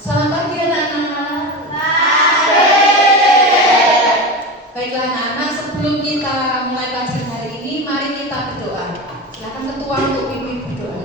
Selamat pagi anak-anak. Baiklah anak-anak, sebelum kita mulai pelajaran hari ini, mari kita berdoa. Silakan ketua untuk pimpin berdoa.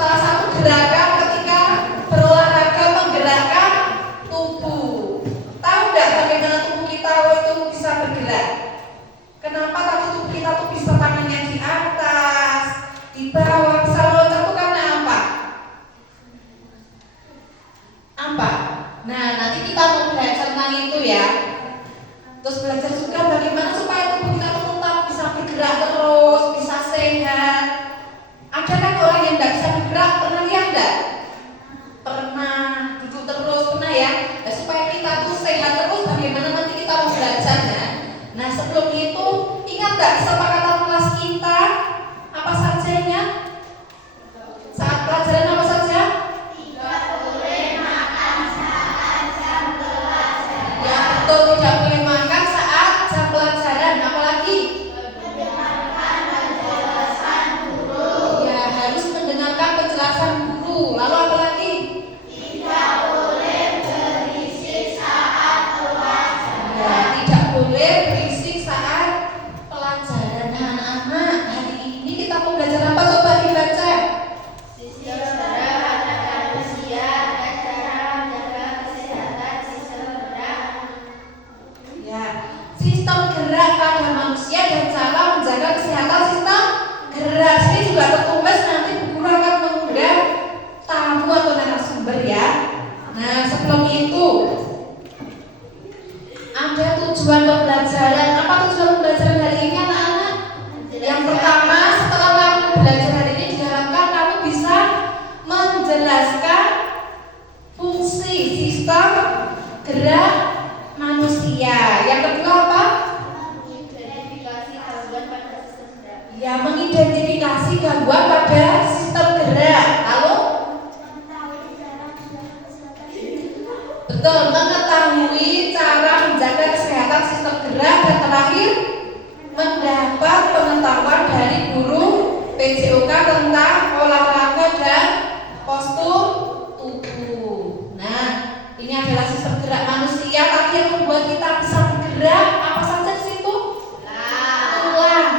Salah satu gerakan ketika menjelaskan fungsi sistem gerak manusia. Yang kedua apa? Mengidentifikasi gangguan pada sistem gerak. Ya, mengidentifikasi gangguan pada sistem gerak. Lalu? Betul, mengetahui cara menjaga kesehatan sistem gerak. Dan terakhir, mendapat pengetahuan dari guru PJOK tentang olahraga dan postur tubuh. Nah, ini adalah sistem gerak manusia. Tadi yang membuat kita bisa bergerak apa saja di situ? Tulang.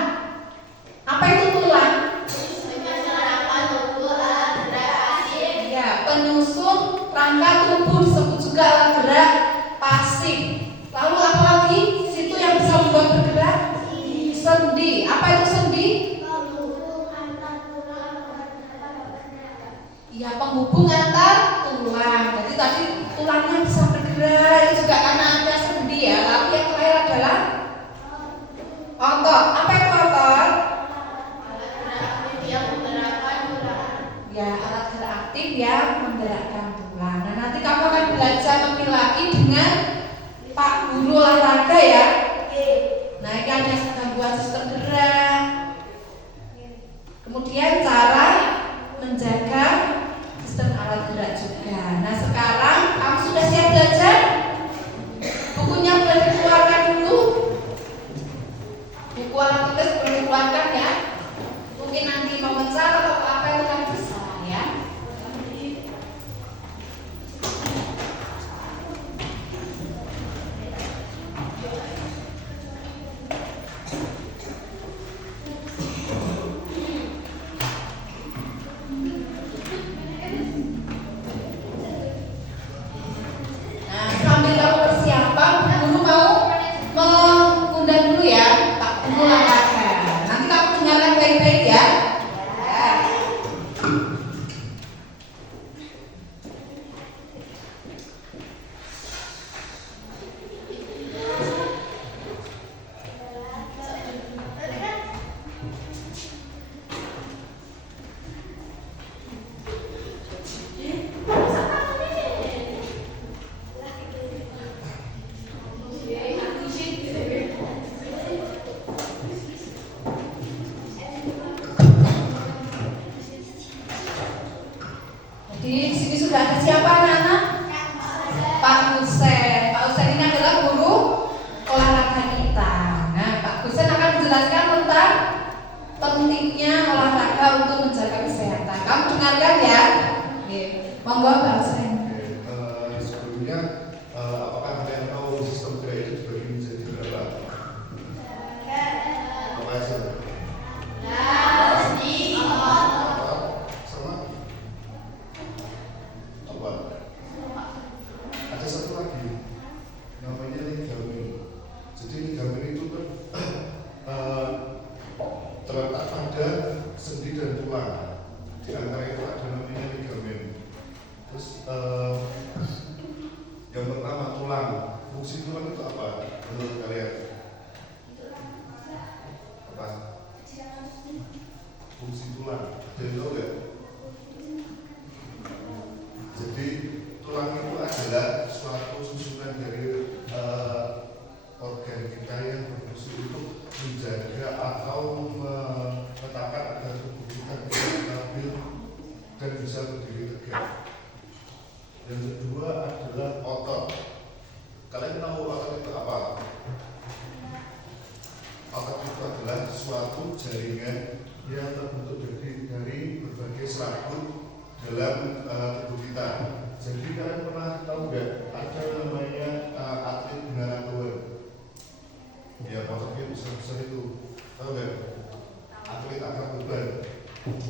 Apa itu tulang? Penyusunan tubuh alat gerak pasif. Ya, penyusun rangka tubuh disebut juga alat gerak pasif. Lalu apa lagi? Di situ yang bisa membuat bergerak? Sendi. Apa itu sendi? Ya, penghubung antar tulang. Jadi tadi tulangnya bisa bergerak itu juga karena ada sendi ya. Lalu yang terakhir adalah otot. Apa itu otot? Alat gerak aktif yang menggerakkan tulang. Ya, alat gerak aktif yang menggerakkan tulang. Nah, nanti kamu akan belajar lebih lagi dengan Pak Guru olahraga ya. Nah, ini ada gangguan sistem gerak. Kemudian cara menjaga sistem alat gerak juga. Nah, sekarang kamu sudah siap belajar? Bukunya boleh dikeluarkan dulu. Buku alat tulis boleh dikeluarkan ya. Mungkin nanti mau mencat atau apa itu kan bisa ya. Nah, sambil kamu persiapan, guru mau mengundang dulu ya Pak Guru olahraga. Nanti kamu dengarkan baik-baik ya. Ya. Jadi di sini sudah ada siapa anak-anak? Pak Husen. Pak Husen ini adalah guru olahraga kita. Nah, Pak Husen akan menjelaskan tentang pentingnya olahraga untuk menjaga kesehatan. Kamu dengarkan ya. Oke. Monggo Pak Husen. Sebelumnya, apakah kalian tahu sistem gerak itu dibagi menjadi berapa? Apa aja? Sama? Apa? Ada satu lagi, namanya ligamen. Jadi ligamen itu terletak pada sendi dan tulang. Di antara itu ada namanya ligamen. Terus yang pertama tulang. Fungsi tulang itu apa menurut kalian? Apa? Fungsi tulang. Ada yang tahu nggak? Jadi tulang itu adalah suatu susunan dari organ kita yang berfungsi untuk menjaga atau menetapkan agar tubuh kita bisa stabil dan bisa berdiri tegak. Yang kedua adalah otot. Kalian tahu otot itu apa? Otot itu adalah suatu jaringan yang terbentuk dari berbagai serabut dalam tubuh kita. Jadi kalian pernah tahu nggak ada namanya atlet binaraga? Ya, ototnya besar-besar itu. Tahu nggak? Atlet angkat beban.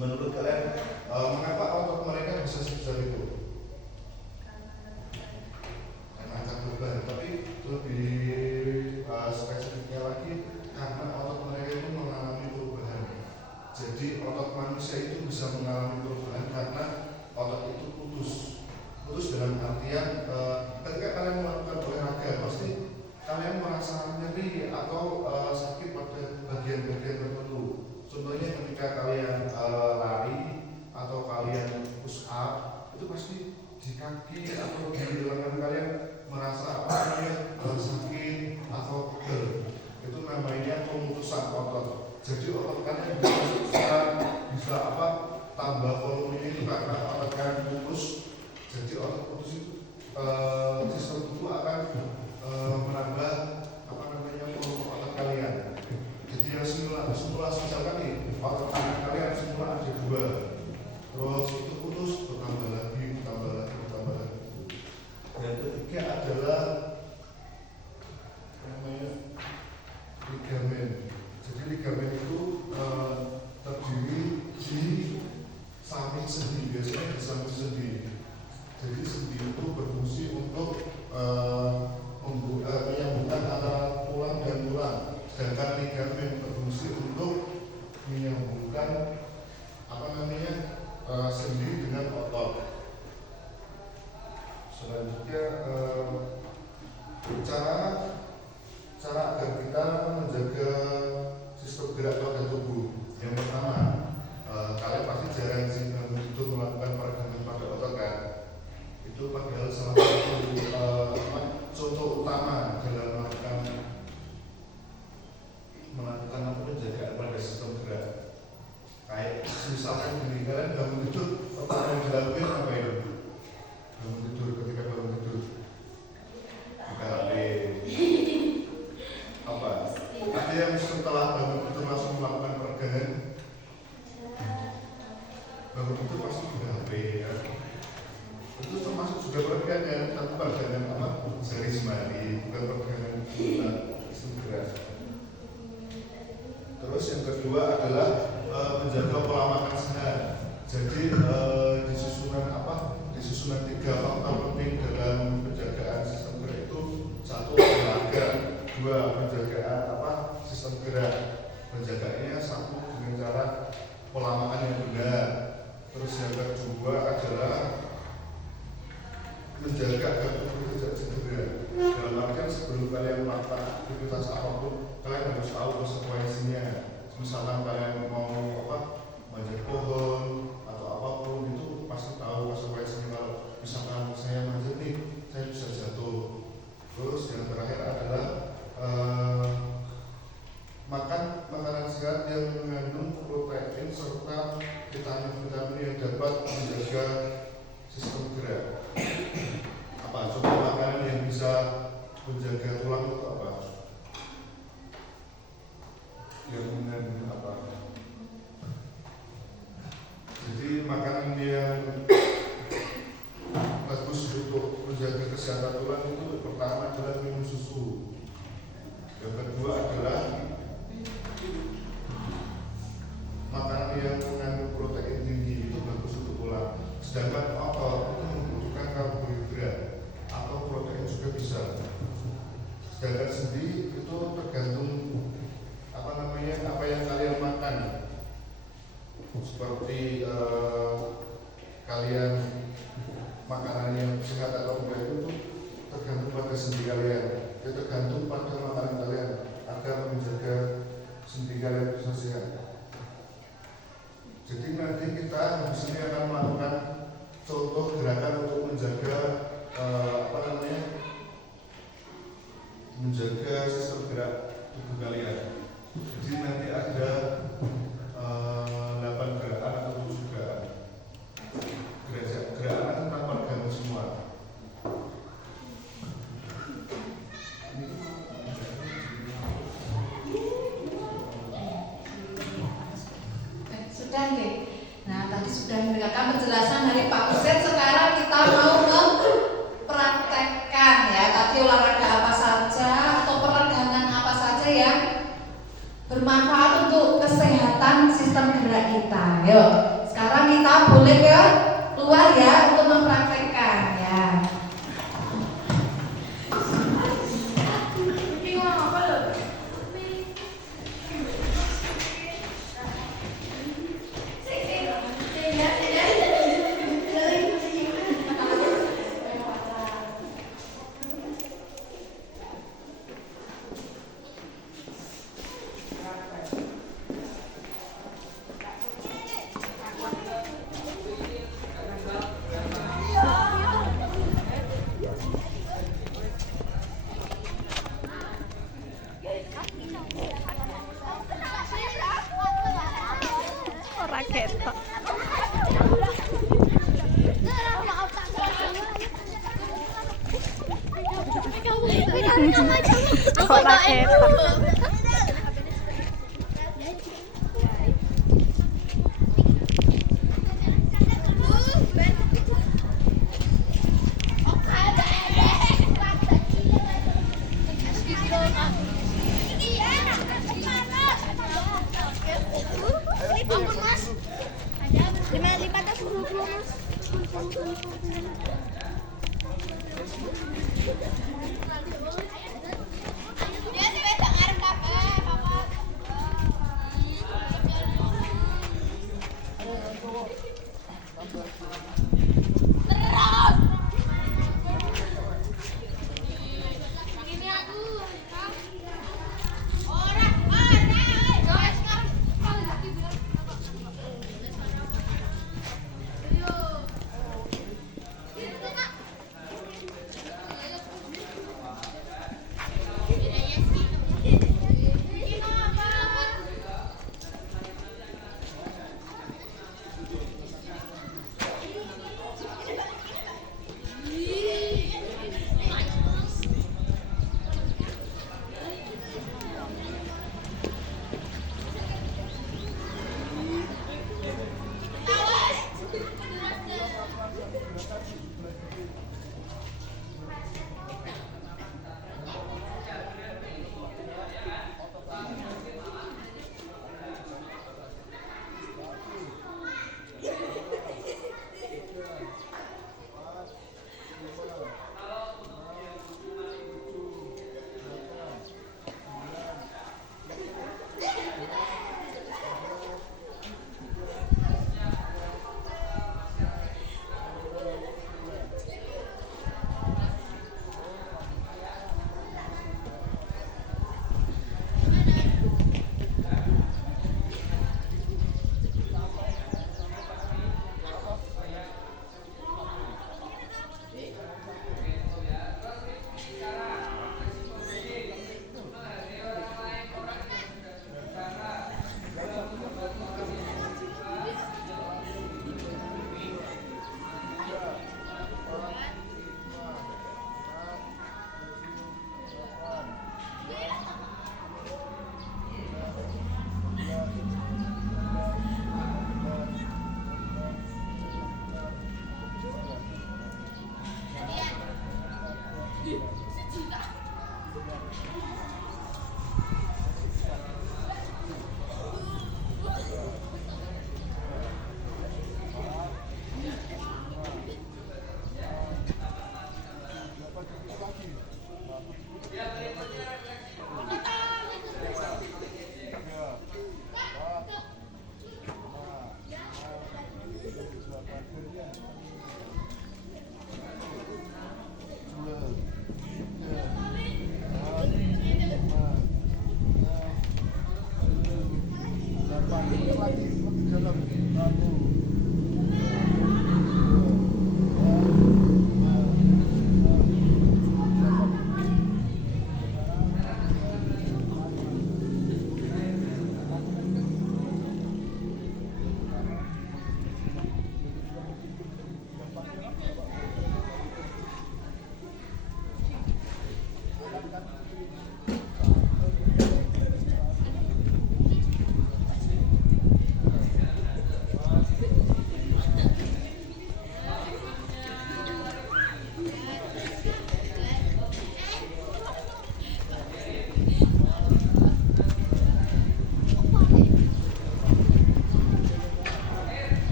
Menurut kalian mengapa otot mereka bisa sebesar itu? Angkat beban. Tapi lebih spesifiknya lagi karena otot mereka itu mengalami perubahan. Jadi otot manusia itu bisa mengalami perubahan karena otot itu putus dalam artian ketika kalian melakukan olahraga pasti kalian merasa nyeri atau sakit pada bagian-bagian tertentu. Contohnya ketika kalian lari atau kalian push up, itu pasti di kaki atau di lengan kalian merasa apa namanya sakit atau pegel. Itu namanya pemutusan otot. Jadi otot kalian bisa apa tambah volume itu karena otot kalian putus. Jadi otot putus itu sistem tubuh akan menambah apa namanya volume otot kalian. Jadi yang semula misalkan nih otot tangan kalian semula ada 2, terus itu putus bertambah lagi. Yang ketiga adalah namanya ligamen. Jadi ligamen itu terdiri di samping sendi, biasanya di samping sendi. Jadi sendi itu berfungsi untuk menyambungkan antara tulang dan tulang, sedangkan ligamen berfungsi untuk menyambungkan apa namanya sendi dengan otot. Selanjutnya cara agar kita menjaga sistem gerak pada tubuh. Yang pertama, kalian pasti jarang sih untuk melakukan peregangan pada otot kan. Itu padahal salah satu contoh utama dalam melakukan penjagaan pada sistem gerak. Kayak misalkan gini, kalian bangun tidur, pertama yang dilakukan apa ya? Bangun tidur, ketika bangun tidur buka HP apa? Ada yang setelah bangun tidur langsung melakukan peregangan. Bangun tidur pasti buka HP ya. Itu termasuk juga peregangan, tapi peregangan apa? Sehari semari, bukan peregangan sistem gerak. Terus yang kedua adalah menjaga pola makan sehat. Jadi di susunan 3 faktor penting dalam penjagaan sistem gerak itu: 1 olahraga, 2 penjagaan sistem gerak. Penjagaannya 1 dengan cara pola makan yang benar. Terus yang kedua adalah menjaga agar tubuh tidak cedera. Dalam artian sebelum kalian melakukan aktivitas apapun, kalian harus tahu konsekuensinya. Misalkan kalian mau manjat pohon atau apapun, itu pasti tahu konsekuensinya. Kalau misalkan saya manjat nih, saya bisa jatuh. Terus yang terakhir adalah makan makanan sehat yang mengandung protein serta vitamin-vitamin yang dapat menjaga sistem gerak. Apa contoh makanan yang bisa menjaga tulang itu apa? Yang mengandung apa? Jadi makanan yang bagus untuk menjaga kesehatan tulang itu pertama adalah minum susu. Yang kedua adalah makanan yang mengandung protein tinggi, itu bagus untuk tulang. Sedangkan otot itu membutuhkan karbohidrat atau protein juga bisa. Sedangkan sendi itu tergantung apa yang kalian makan. Seperti kalian makanan yang sehat atau enggak itu tergantung pada sendi kalian. Itu tergantung pada makanan kalian agar menjaga sendi kalian bisa sehat. Jadi nanti kita habis ini akan melakukan contoh gerakan untuk menjaga menjaga sistem gerak tubuh kalian. Jadi nanti ada 8 gerakan atau 7 gerakan. Gerakan tentang peregangan semua. Sudah nih. Nah, tadi sudah mendengarkan penjelasan dari Pak Uset. Sekarang kita mau mempraktekkan ya. Tadi olahraga apa saja atau peregangan apa saja yang bermanfaat untuk kesehatan sistem gerak kita. Yuk, sekarang kita boleh keluar ya untuk mempraktekkan ya.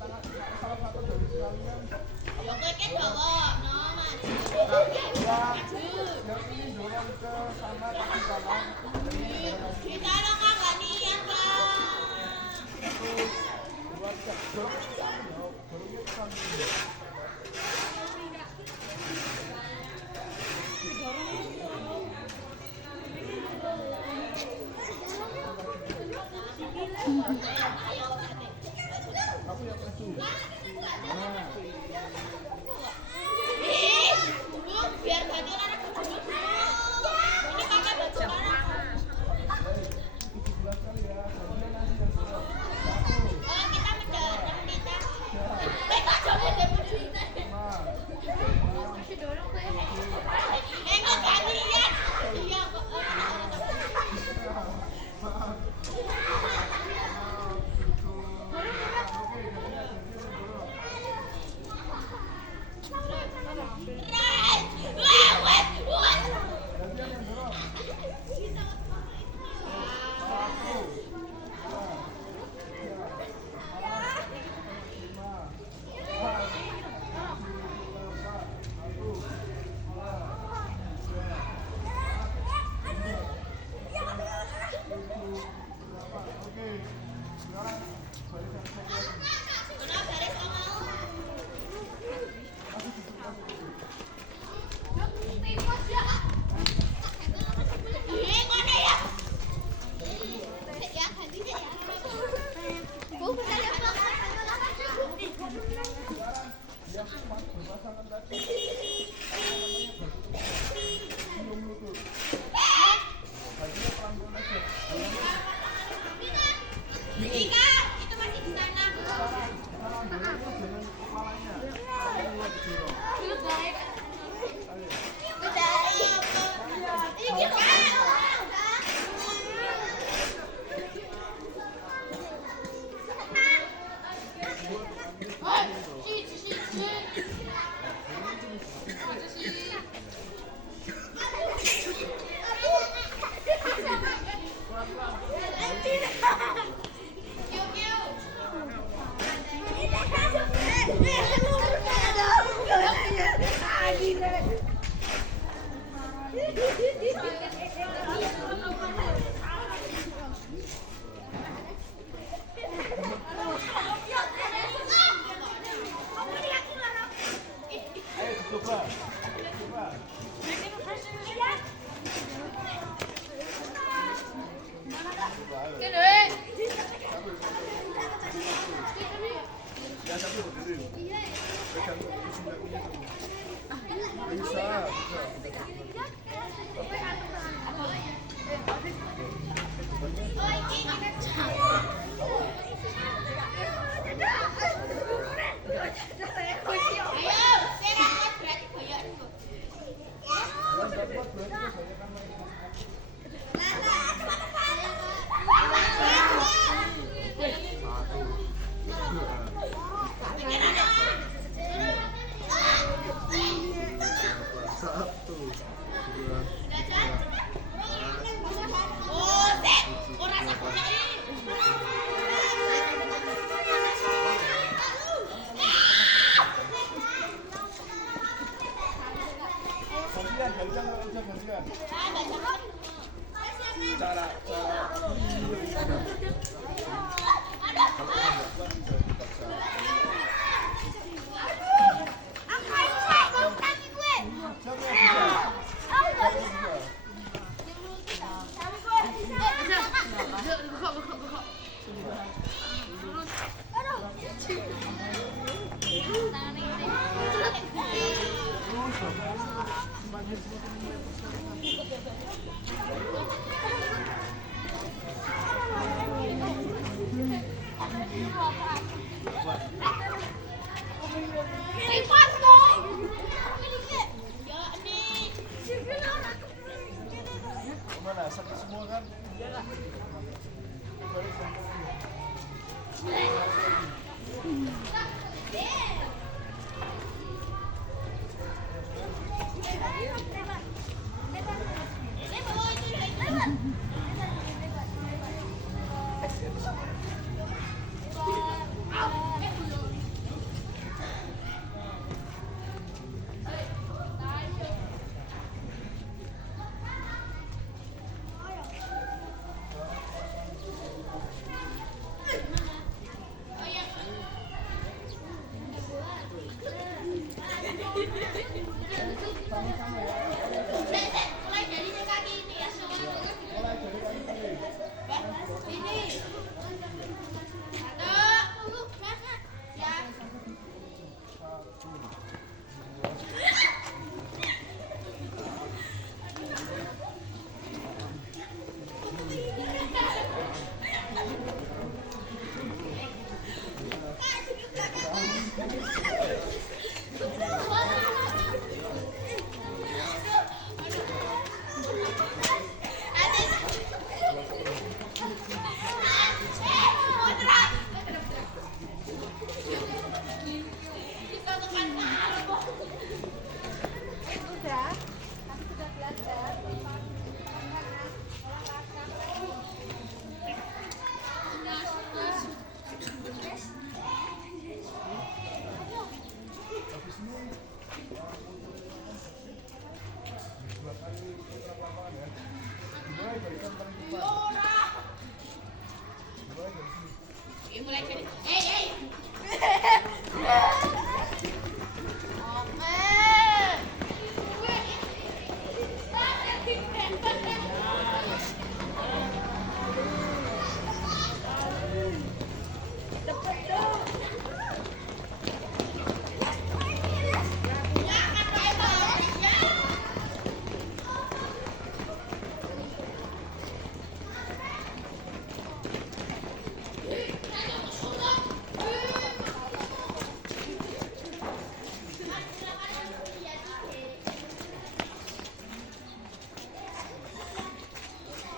Ya kowe kan bawa no maju. Kita lo kagak niat biar tadi anak kecil. Ini pakai baju mana? Oh, kita mendadak kita. Mereka coba deh bercerita. Masih dorong tuh ya. Enggak kali ya. Iya kok.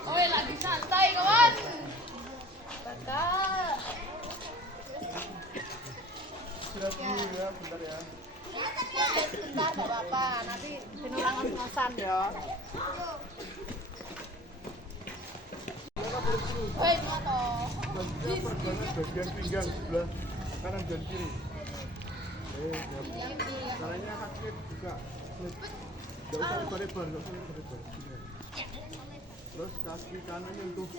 Oi, lagi santai kawan. Kakak. Istirahat dulu ya, bentar ya. Bentar, gak apa-apa. Nanti orang ngos-ngosan ya. Woi, moto. Bagian pinggang sebelah kanan dan kiri. Caranya kaki buka. Gak usah lebar-lebar, gak usah lebar-lebar. Terus kaki kanan nyentuh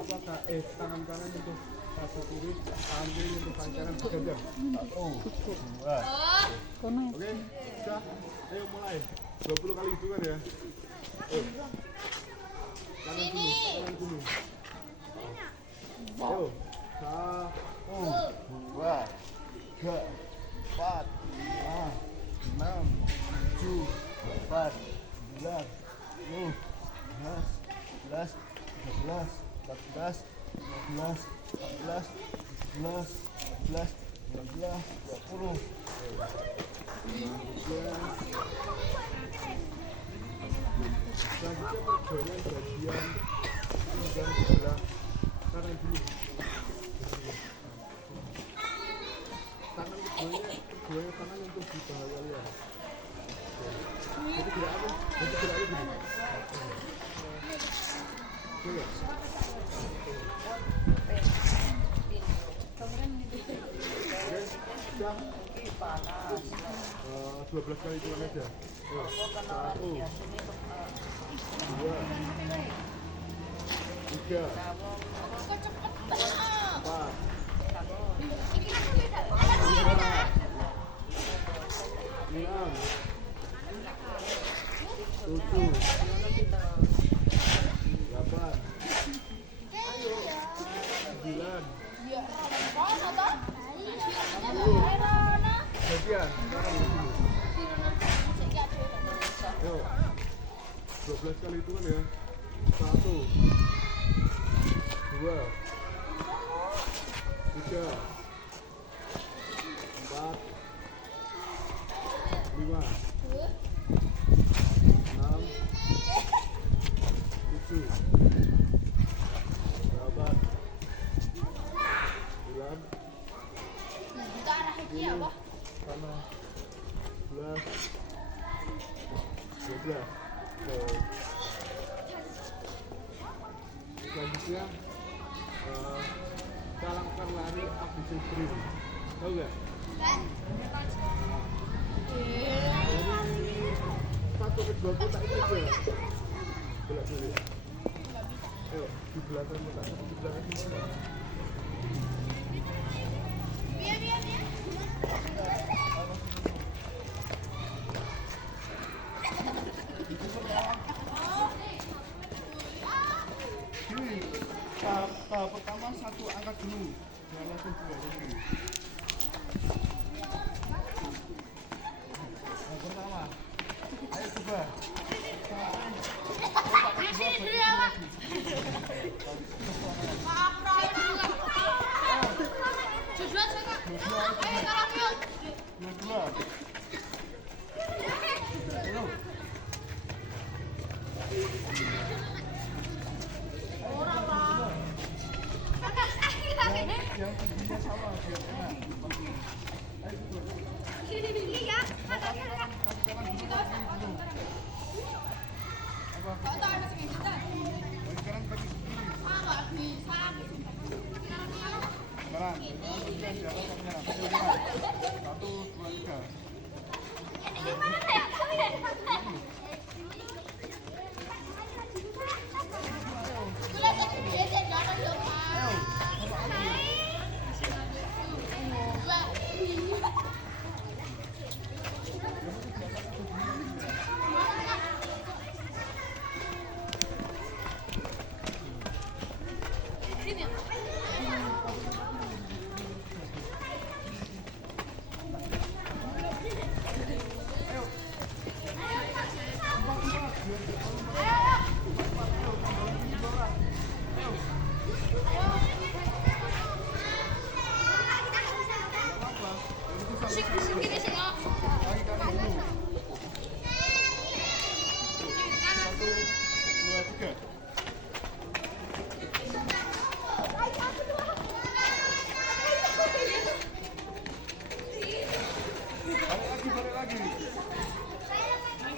apakah tangan kanan nyentuh kaki kiri, tangan kiri nyentuh kaki kanan bergantian. Oke, sudah. Ayo mulai. 20 kali hitungan ya. Kanan dulu, kanan dulu. Ayo. 1, 2, 3, 4, 5, 6, 7, 8, 9, 10, 11, 12, 13, 14, 15, 16, 17, 18, 19, 20. Selanjutnya pergoyang bagian pinggang sebelah kanan dulu. Tangan keduanya tangan untuk di bawah kalian. Jadi gerak apa? Jadi gerak apa gini? Oke. Sudah. 12 kali hitungan aja. 1, 2, 3, 4, 6, 7, 8, 9, 10. Bagian sekarang dulu. Yuk. 12 kali hitungan ya. 1, 2, 3, 4, 5, 6, 7, 8, 9, sama 11, 12. Selanjutnya kita lakukan lari ABC sprint. Tahu nggak? Dari 1 ke 2 kotak itu aja. Bolak-balik. Ayo, di belakang kotak satu, di belakang semua. Tahap pertama 1 angkat dulu, jangan langsung 2 lagi. Tahap pertama, ayo coba. Dua. Yang tingginya sama biar enak. Ayo coba. Sekarang pakai begini. Sekarang di atas kamera. 1, 2, 3. Kiri sini. Kaki kanan dulu. 1, 2, 3. Balik lagi.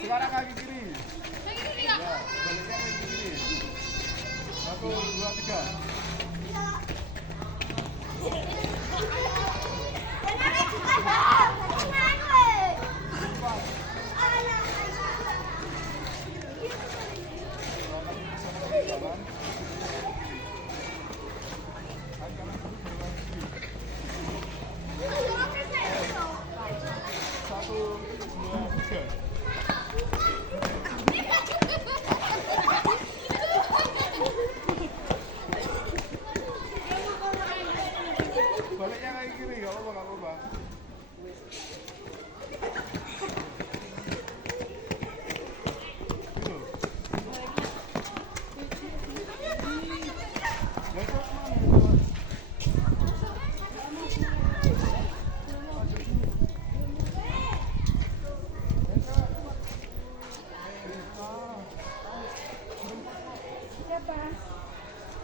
Sekarang kaki kiri. Ya, baliknya kaki kiri. 1, 2, 3. Baliknya kaki kiri, gak apa-apa.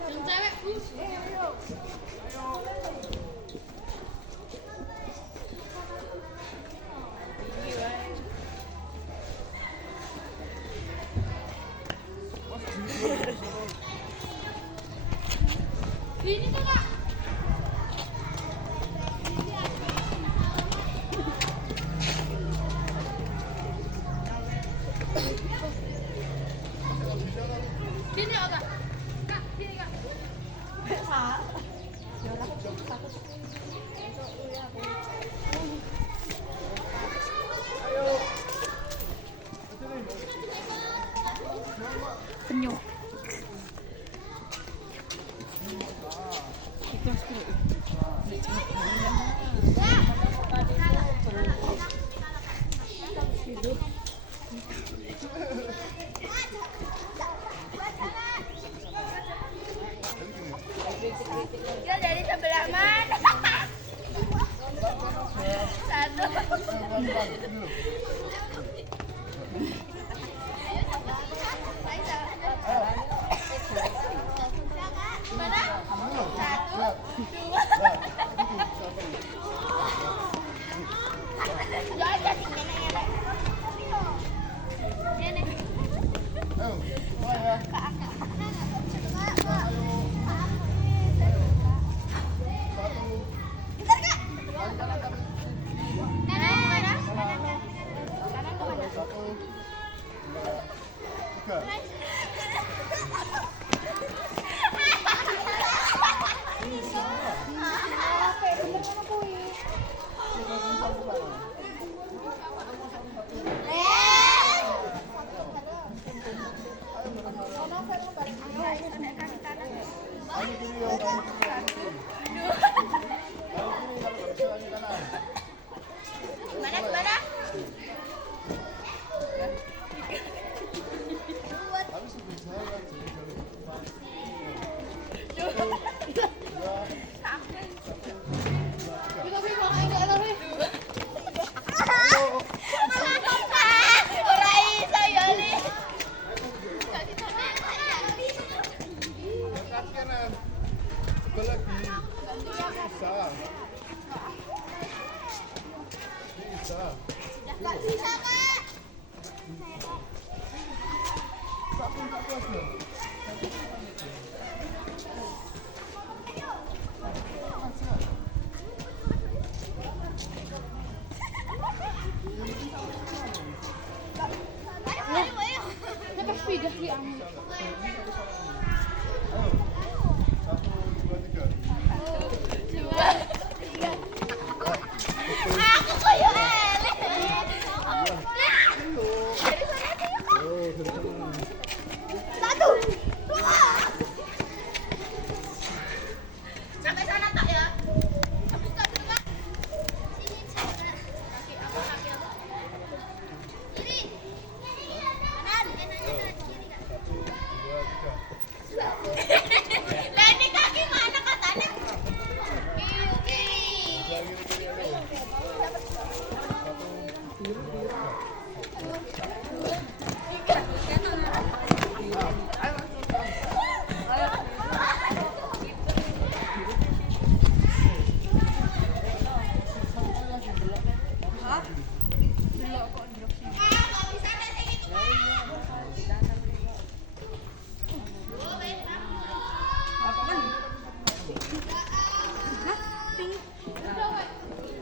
Yang cewek, Bu. Ini tuh, Kak. Sini, Kak. Kak, sini, Kak. Penyok. Dia dari sebelah mana? Satu. Mana? Satu, dua. Jangan jadi nenek-nenek. Nenek. Mana? Gak bisa, Kak. Aku kayak Eli. Satu.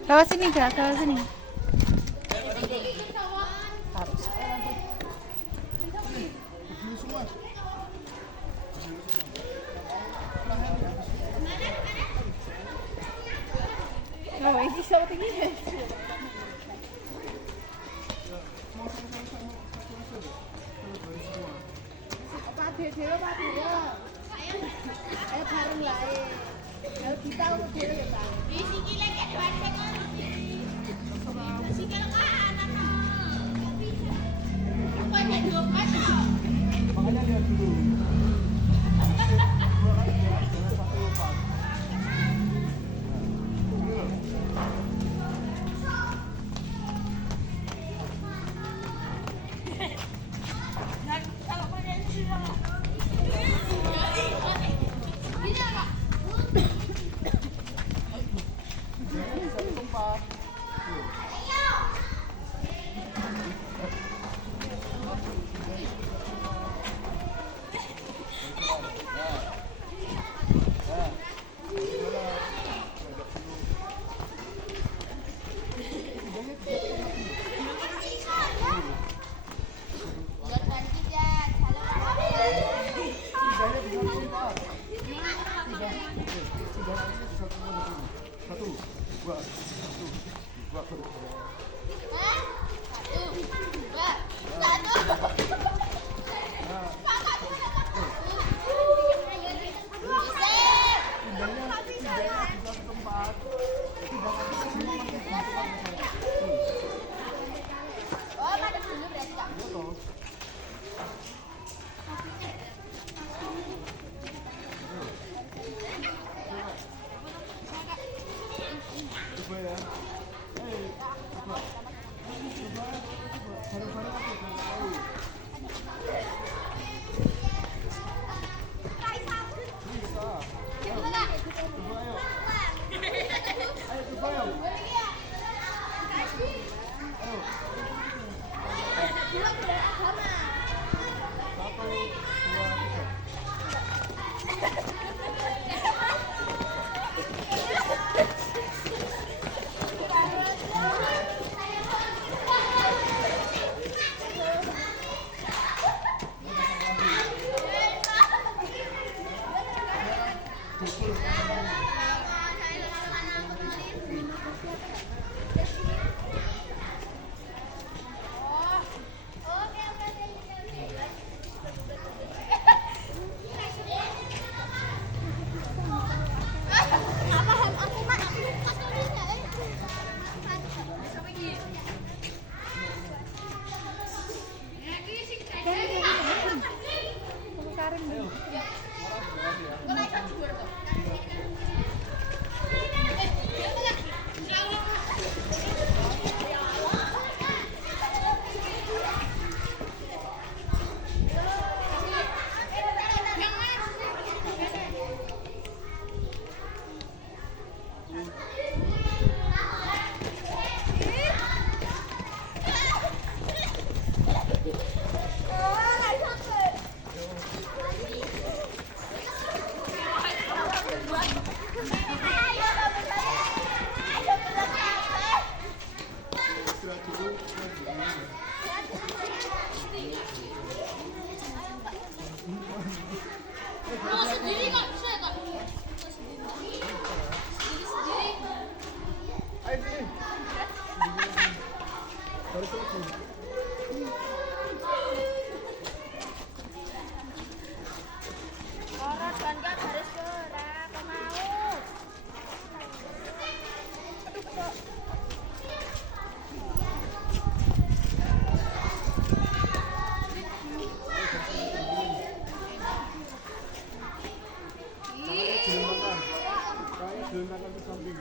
Lewat sini, Kak. Lewat sini. Berdiri semua. Oh, ini sama tinggi. Pak Dede, Pak Dede. Ayo bareng lah. Ayo kita untuk dhewe ya, Pak. Sikile ke dewan sekon. Sikile ka anak. Aku ada 2 pas. Makanya lihat dulu. Mau sendiri nggak bisa ya, Kak? Sendiri. Ayo sini. Baru selesai. Ora jangan garis ora, apa mau. Aduh, kok. Diletakkan ke samping.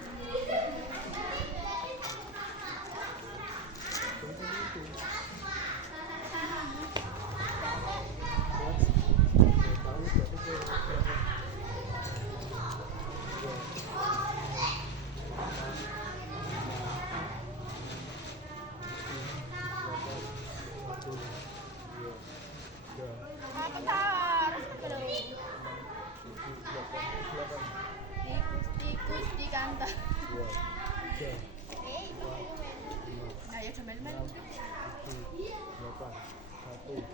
Ayo coba main. 8, 1,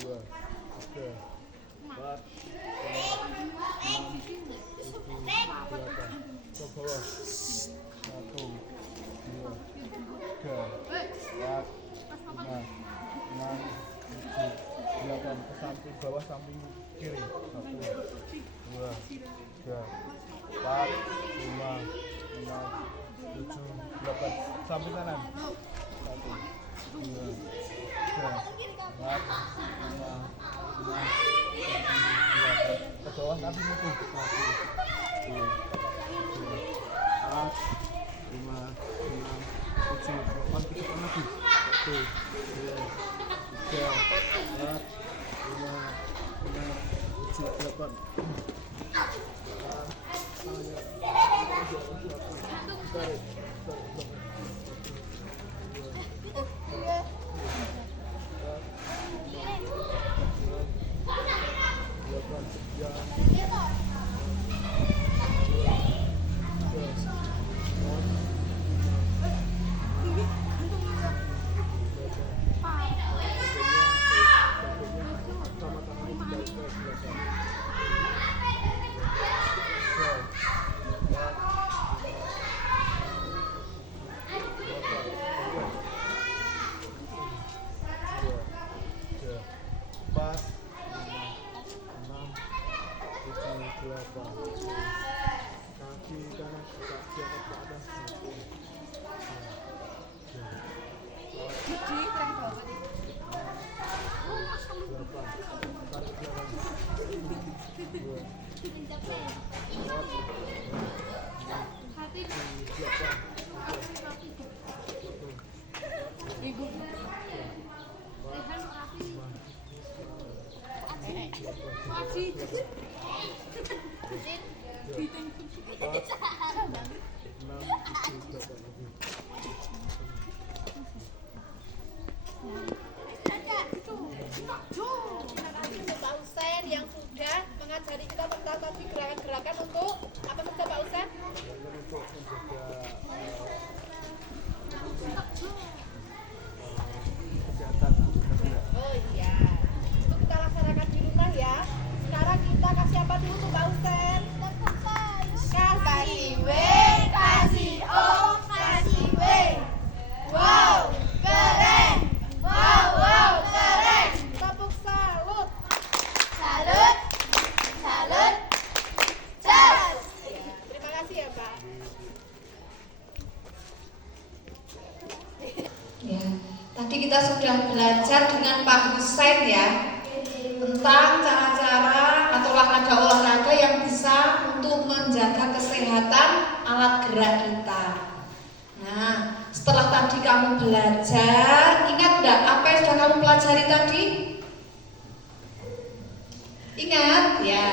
2, 3, 4, 5, 6, 7, 8. Ke bawah. 1, 2, 3, 4, 5, 6, 7, 8. Ke samping bawah, samping kiri. 1, 2, 3, 4, 5, 6, 7, 8. Samping kanan. 1, 2, 3, 4, 5, 6, 7, 8. Ke bawah nanti mutu. 1, 2, 3, 4, 5, 6, 7, 8. Ke depan lagi. 1, 2, 3, 4, 5, 6, 7, 8. Kaki kanan tegak di atas ke atas. Pak Husain yang sudah mengajari kita tentang tadi gerakan-gerakan untuk apa saja Pak Husain? Untuk menjaga kesehatan anggota gerak. Oh iya, itu kita laksanakan di rumah ya. Sekarang kita kasih apa dulu tuh Pak Husain? Kasih W, kasih O, kasih W. Wow, keren. Wow, keren. Tepuk salut. Salut. Cas. Terima kasih ya Pak. Ya, tadi kita sudah belajar dengan Pak Husain ya tentang cara-cara atau olahraga yang bisa untuk menjaga kesehatan alat gerak kita. Nah, setelah tadi kamu belajar, ingat nggak apa yang sudah kamu pelajari tadi? Ingat ya,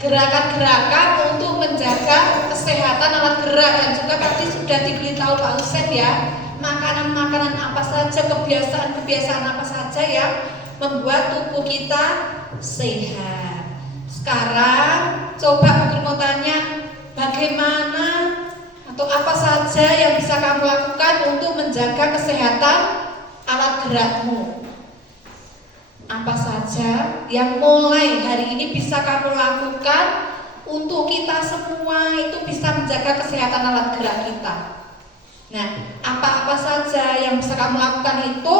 gerakan-gerakan untuk menjaga kesehatan alat gerak dan juga tadi sudah diberitahu Pak Husain ya, makanan-makanan apa saja, kebiasaan-kebiasaan apa saja yang membuat tubuh kita sehat. Sekarang coba Ibu mau tanya, bagaimana atau apa saja yang bisa kamu lakukan untuk menjaga kesehatan alat gerakmu? Apa saja yang mulai hari ini bisa kamu lakukan untuk kita semua itu bisa menjaga kesehatan alat gerak kita? Nah, apa-apa saja yang bisa kamu lakukan itu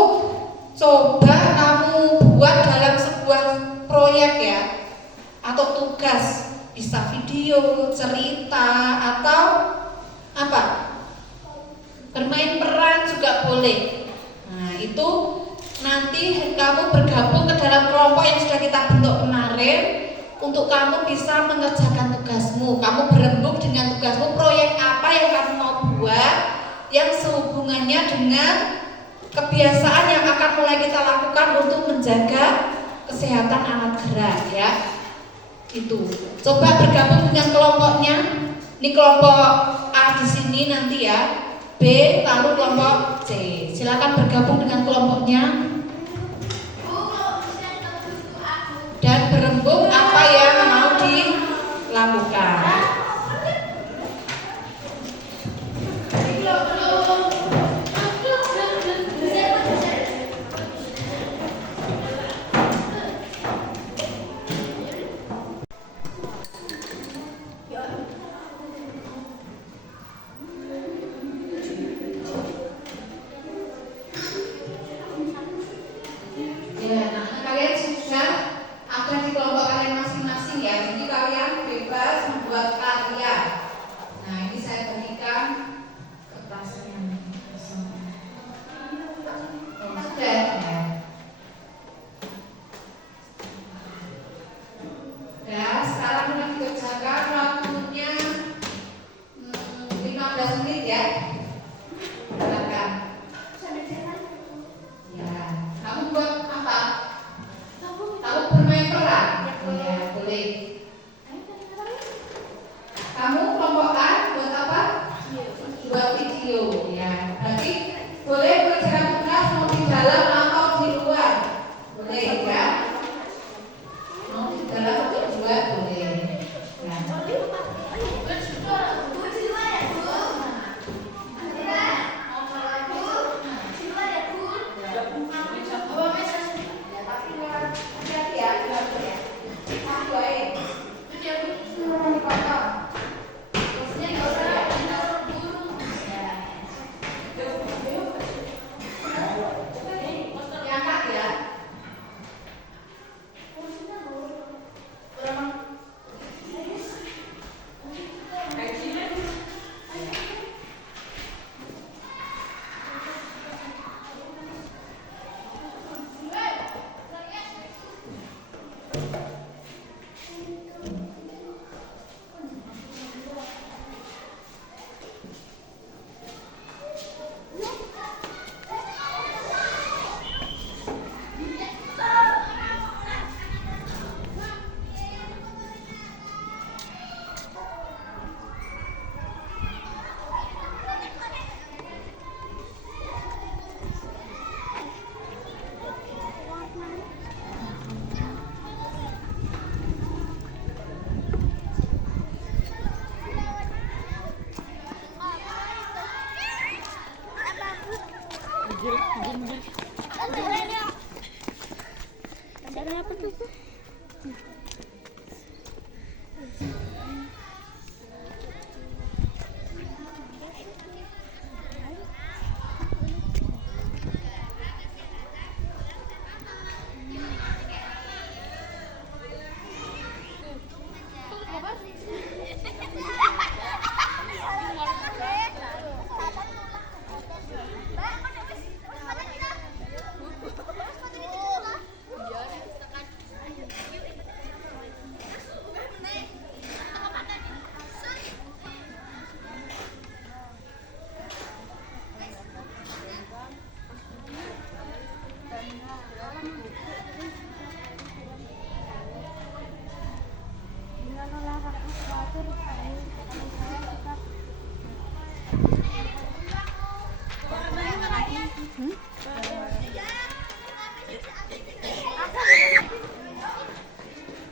coba kamu buat dalam sebuah proyek ya, atau tugas, bisa video, cerita, atau apa? Bermain peran juga boleh. Nah, itu nanti kamu bergabung ke dalam kelompok yang sudah kita bentuk kemarin untuk kamu bisa mengerjakan tugasmu. Kamu berembuk dengan tugasmu, proyek apa yang kamu mau buat yang sehubungannya dengan kebiasaan yang akan mulai kita lakukan untuk menjaga kesehatan alat gerak ya. Itu. Coba bergabung dengan kelompoknya. Ini kelompok A di sini nanti ya. B lalu kelompok C. Silakan bergabung dengan kelompoknya. Dan berembuk apa yang mau dilakukan. menit ya. Silakan. Ya, kamu buat apa? Kamu bermain peran? Ya, boleh. Kamu kelompok A buat apa? Buat video. Ya, berarti boleh berjalan bebas mau di dalam atau di luar. Boleh ya? Mau di dalam atau di luar boleh. Ya.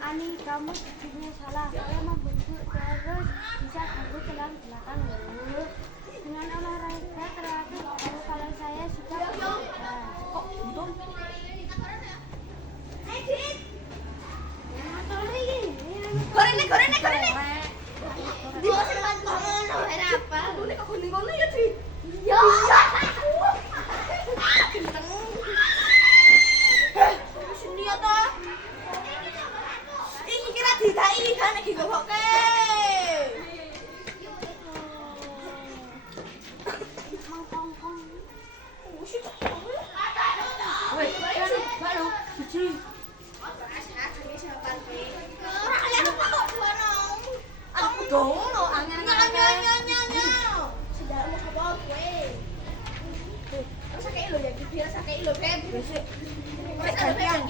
Ani, kamu punya salah. Saya membentuk terus bisa kabur ke dalam belakang dulu. Dengan olahraga teratur, kalau saya suka kok untung? Goreng. Dia masih bantuan lo, apa? Boleh kok goning ya, Tri? Iya. Kenceng. Sini ya toh. Ini kira didai kan iki gowoke. Kong. Oh, sih. Woi, baru. Cici. Aku dong lo angin-angin. Sudah mau coba gue. Terus kayak lo ya, biasa kayak lo Beb. Wes gantian.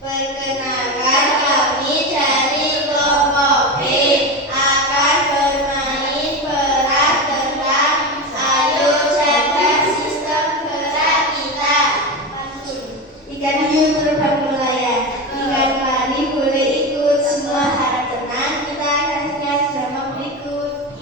Perkenalkan, kami dari kelompok B akan bermain peran tentang ayo jaga sistem gerak kita. Ikan hiu terbang melayang, ikan pari boleh ikut, semua harap tenang, kita akan lihat drama berikut.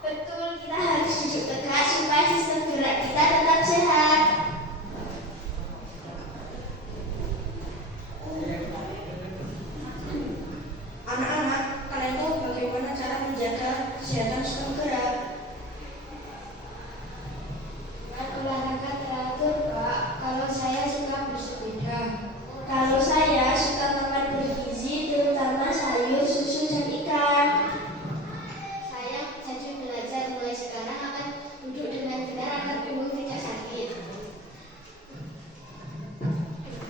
Betul, kita harus duduk tegak supaya sistem gerak kita tetap sehat. Anak-anak, kalian tahu bagaimana cara menjaga kesehatan sistem gerak? Olahraga teratur, Pak. Kalau saya suka bersepeda. Kalau saya suka makan bergizi, terutama sayur, susu, dan ikan. Saya jadi belajar mulai sekarang akan duduk dengan benar agar punggung tidak sakit.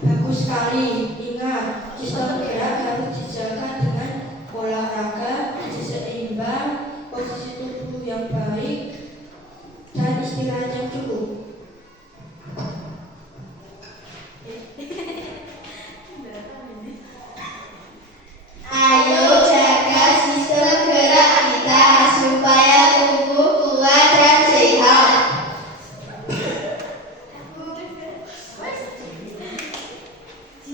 Bagus sekali. Ingat, sistem gerak harus dijaga dengan olahraga, gizi seimbang, posisi tubuh yang baik, dan istirahat yang cukup. Ayo jaga sistem gerak kita supaya tubuh kuat dan sehat.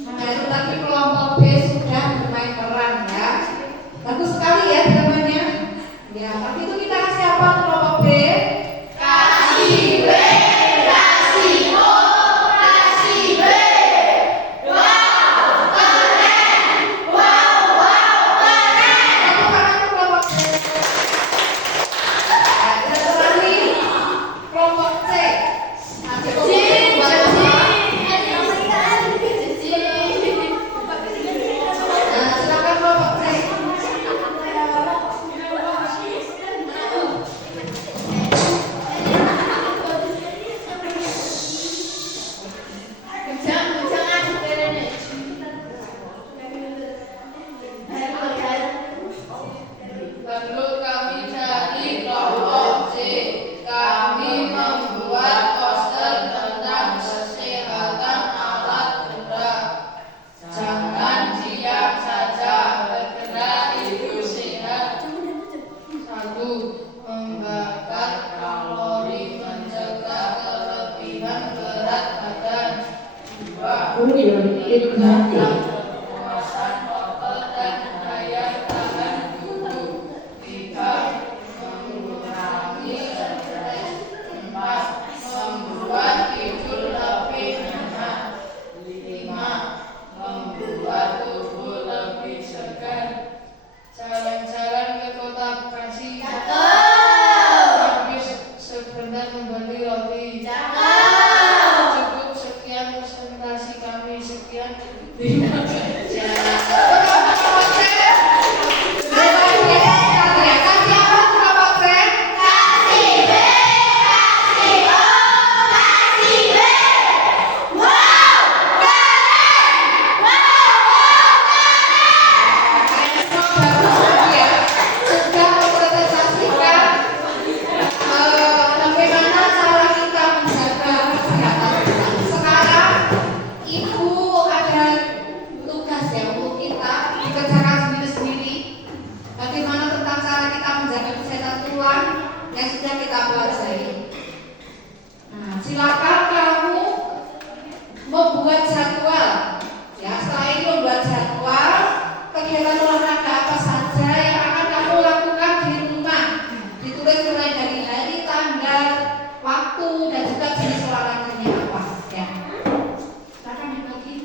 Nah, itu tadi kelompok B sudah bermain peran ya. Bagus sekali ya temannya. Ya, tapi itu kita kasih apa untuk kelompok B? Kasih B, kasih O, kasih B. Wow, keren. Wow, keren. Tepuk tangan untuk kelompok B. Nah, kita lagi kelompok C. Nah, silakan kelompok C. Lalu kami dari kelompok C, kami membuat poster tentang kesehatan alat gerak. Jangan diam saja, bergerak itu sehat. 1. Membakar kalori, mencegah kelebihan berat badan. 2. Meningkatkan kepuasan otot dan daya tahan tubuh. 3. Mengurangi stres. 4. Membuat tidur lebih nyenyak. 5. Membuat tubuh lebih segar. Jalan-jalan ke kota Bekasi. Tapi sebentar membeli roti. Cukup sekian presentasi kami. Sekian. Terima kasih. Bagaimana cara kita menjaga kesehatan kita? Sekarang Ibu ada tugas ya untuk kita dikerjakan sendiri-sendiri. Bagaimana tentang cara kita menjaga kesehatan tulang yang sudah kita pelajari. Nah, silakan kamu membuat jadwal. Ya, setelah ini membuat jadwal kegiatan olahraga apa saja yang akan kamu lakukan di rumah. Ditulis mulai dari hari, tanggal, waktu, dan juga jenis olahraganya apa. Ya. Silakan dibagi.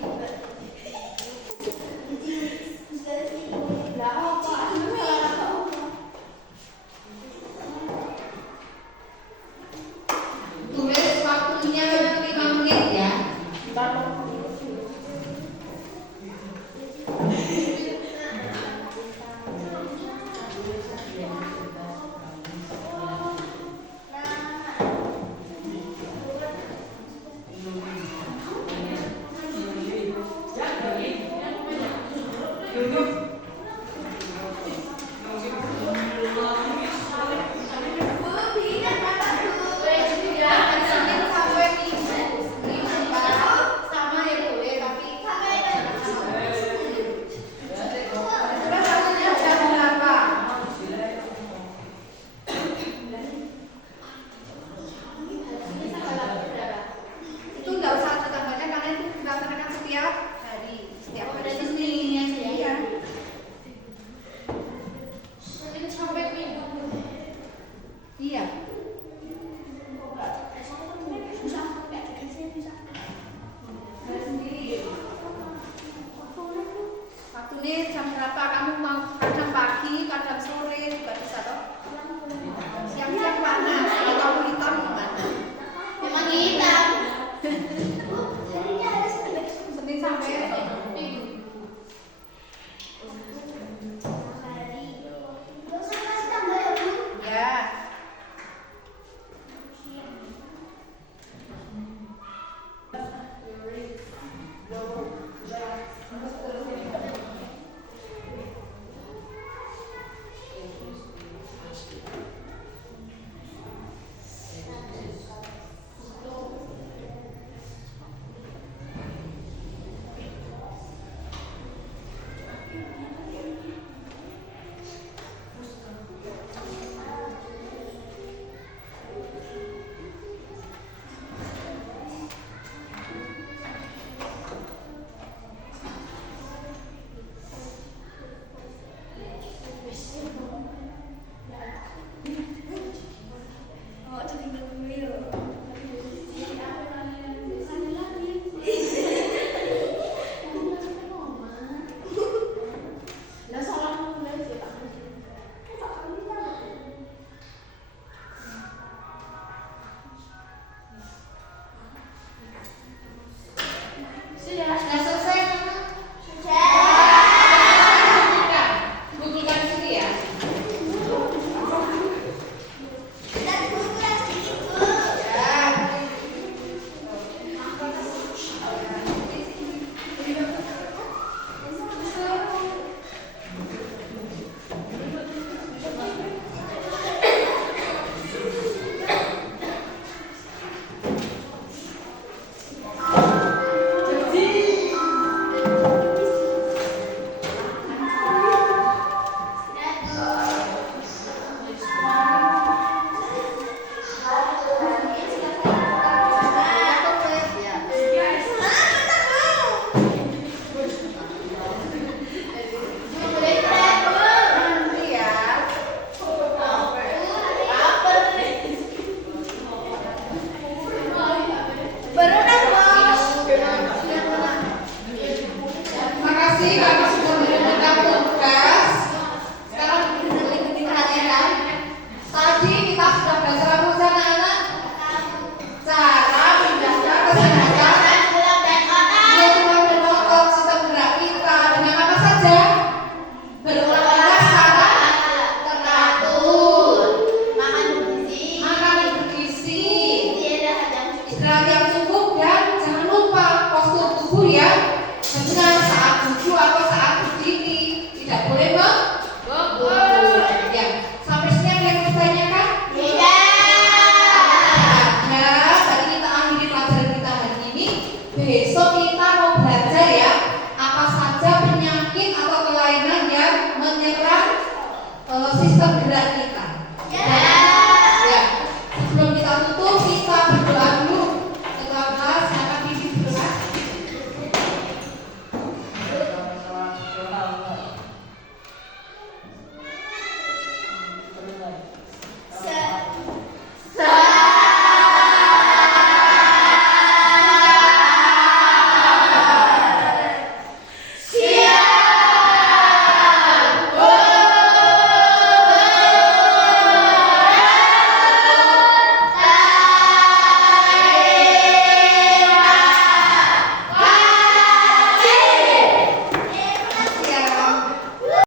sistem gerak kita